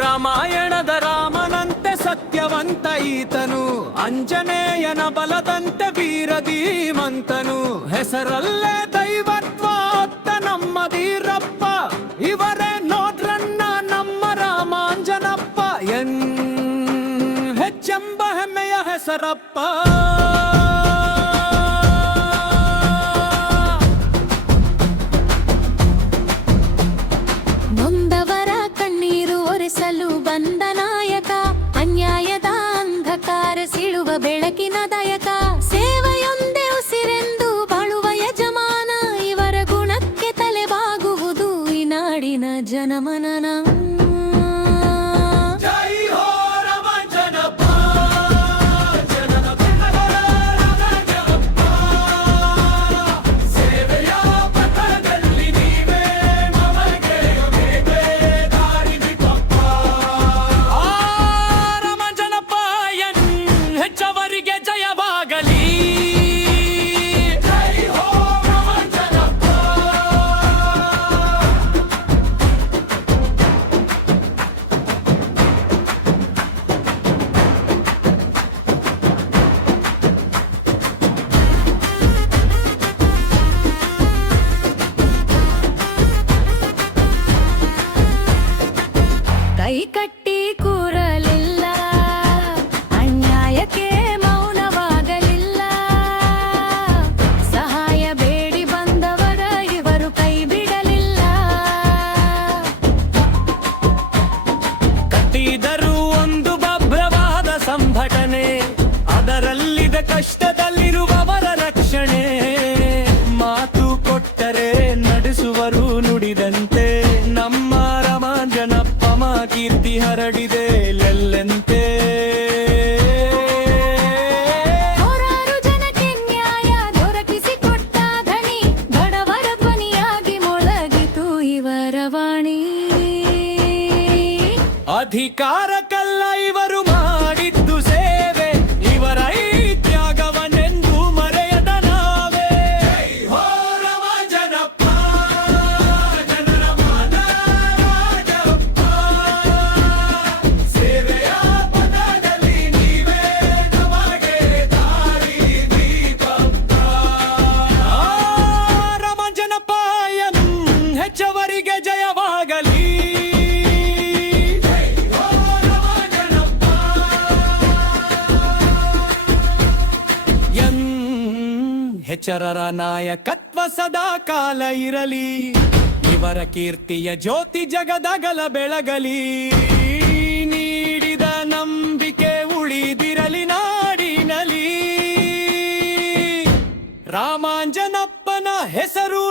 ರಾಮಾಯಣದ ರಾಮನಂತೆ ಸತ್ಯವಂತ ಈತನು, ಅಂಜನೇಯನ ಬಲದಂತೆ ವೀರ ಧೀಮಂತನು, ಹೆಸರಲ್ಲೇ ದೈವತ್ವ ಹೊತ್ತ ನಮ್ಮ ಧೀರಪ್ಪ, ಇವರೇ ನೋಡ್ರನ್ನ ನಮ್ಮ ರಾಮಾಂಜನಪ್ಪ, ಹೆಚ್ಚೆಂಬ ಹೆಮ್ಮೆಯ ಹೆಸರಪ್ಪ. ಬಂದ ನಾಯಕ, ಅನ್ಯಾಯದ ಅಂಧಕಾರ ಸಿಳುವ ಬೆಳಕಿನ ದಯಕ, ಸೇವೆಯೊಂದೇ ಉಸಿರೆಂದು ಬಾಳುವ ಯಜಮಾನ, ಇವರ ಗುಣಕ್ಕೆ ತಲೆಬಾಗುವುದು ಈ ನಾಡಿನ ಜನಮನನ. ಕೈ ಕಟ್ಟಿ ಕೂರಲಿಲ್ಲ, ಅನ್ಯಾಯಕ್ಕೆ ಮೌನವಾಗಲಿಲ್ಲ, ಸಹಾಯ ಬೇಡಿ ಬಂದವರ ಇವರು ಕೈ ಬಿಡಲಿಲ್ಲ. ಕಟ್ಟಿದರು ಒಂದು ಭವ್ಯವಾದ ಸಂಘಟನೆ, ಅದರಲ್ಲಿದೆ ಕಷ್ಟದಲ್ಲಿರುವವರ ರಕ್ಷಣೆ, ಮಾತು ಕೊಟ್ಟರೆ ನಡೆಸುವರು ನುಡಿದಂತೆ, ನಮ್ಮ ರಾಮಾಂಜನಪ್ಪ ಕೀರ್ತಿ ಹರಡಿದೆ ಎಲ್ಲೆಂತೆ. ನೂರಾರು ಜನಕ್ಕೆ ನ್ಯಾಯ ದೊರಕಿಸಿಕೊಟ್ಟ ಧಣಿ, ಬಡವರ ಧ್ವನಿಯಾಗಿ ಮೊಳಗಿತು ಇವರ ವಾಣಿ. ಅಧಿಕಾರಕ್ಕಲ್ಲ ಇವರು ಮಾಡಿದ್ದು ಸೇವೆ, ಇವರ ಈ ತ್ಯಾಗವನ್ನೆಂದು ಮರೆಯದ ನಾವೇ. ಹೋ ರಾಮಾಂಜನಪ್ಪ, ಜನರ ಮಾನ ರಾಜಪ್ಪ, ಸೇವೆಯ ಪಥದಲ್ಲಿ ನೀವೇ ನಮಗೆ ದಾರಿ ದೀಪಪ್ಪ. ರಾಮಾಂಜನಪ್ಪ ಹೆಚ್ಚವರಿಗೆ ಜಯವಾಗಲಿ. ಹೆಚ್ಚರರ ನಾಯಕತ್ವ ಸದಾ ಕಾಲ ಇರಲಿ, ಇವರ ಕೀರ್ತಿಯ ಜ್ಯೋತಿ ಜಗದಗಲ ಬೆಳಗಲಿ, ನೀಡಿದ ನಂಬಿಕೆ ಉಳಿದಿರಲಿ ನಾಡಿನಲಿ, ರಾಮಾಂಜನಪ್ಪನ ಹೆಸರು